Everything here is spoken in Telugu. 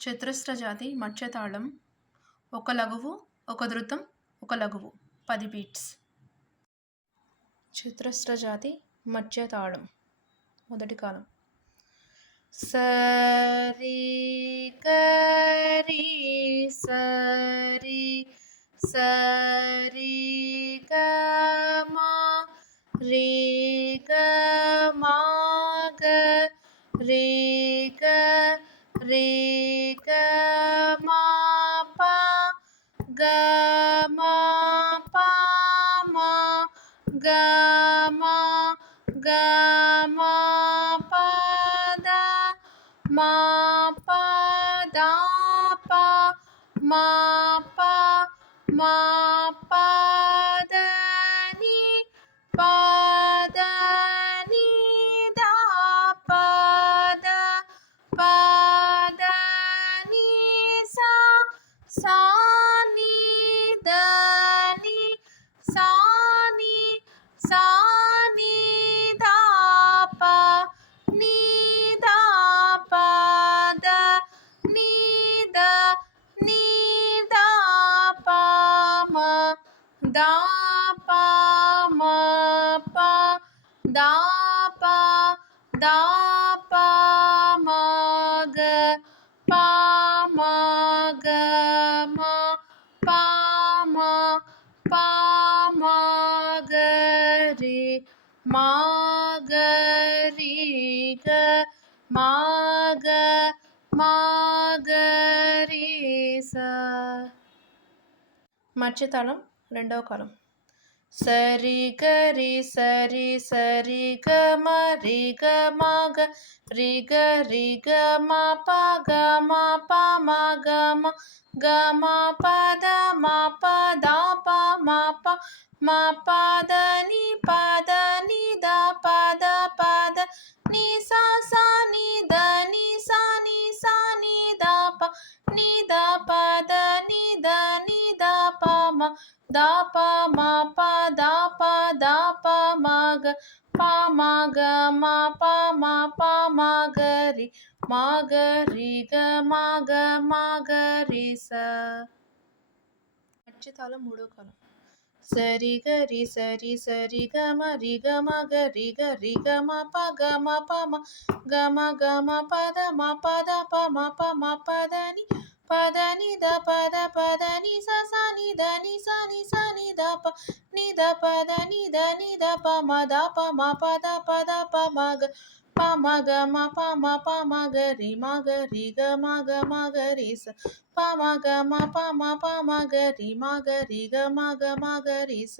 చతురస్ర జాతి మధ్య తాళం ఒక లఘువు ఒక ధృతం ఒక లఘువు 10 బీట్స్. చతురస్ర జాతి మధ్య తాళం మొదటి కాలం సరి గరి సరి సరి గ మా రి గ మా గ రి గ రి గ మా ప గ మా ప మా గ మా గ మా ప ద మా ప ద ప మా ప మా ప ద ని ప ద ని ద ప ద ప ద ని సా సా ని ద ని సా ని సా ని ద ప ని ద ప ద ని ద ని ద ప మ ద ప మ ప ద ప ద ప మ గ ప మ గ మ ప మ ప మ గ రి మా గ రి గ మా గ మా గ రి స. మధ్య తాళం రెండవ కాలం సరి గరి సరి సరి గ మ రి గ మా గ రి గ రి గ మా ప గ మా ప మా గ మా గ మా ప ద మా ప ద ప మా ప మా ప ద ని ప ద ని ద ప ద ప ద ని సా సా ని ద ని సా ని సా ని ద ప ని ద ప ద ని ద ని ద ప మ ద ప మ ప ద ప ద ప మ గ ప మ గ మ ప మ ప మ గ రి మా గ రి గ మా గ మా గ రి స. మధ్య తాళం మూడో కాలం సరి గరి సరి సరి గ మ రి గ మ గ రి గ రి గ మ ప గ మ ప మ గ మ గ మ ప ద మ ప ద ప మ ప మ ప ద ని ప ద ని ద ప ద ప ద ని సా సా ని ద ని సా ని సా ని ద ప ని ద ప ద ని ద ని ద ప మ ద ప మ ప ద ప ద ప మ గ ప మ గ మ ప మ ప మ గ రి మ గ రి గ మ గ మ గ రి స ప మ గ మ ప మ ప మ గ రి మ గ రి గ మ గ మ గ రి స.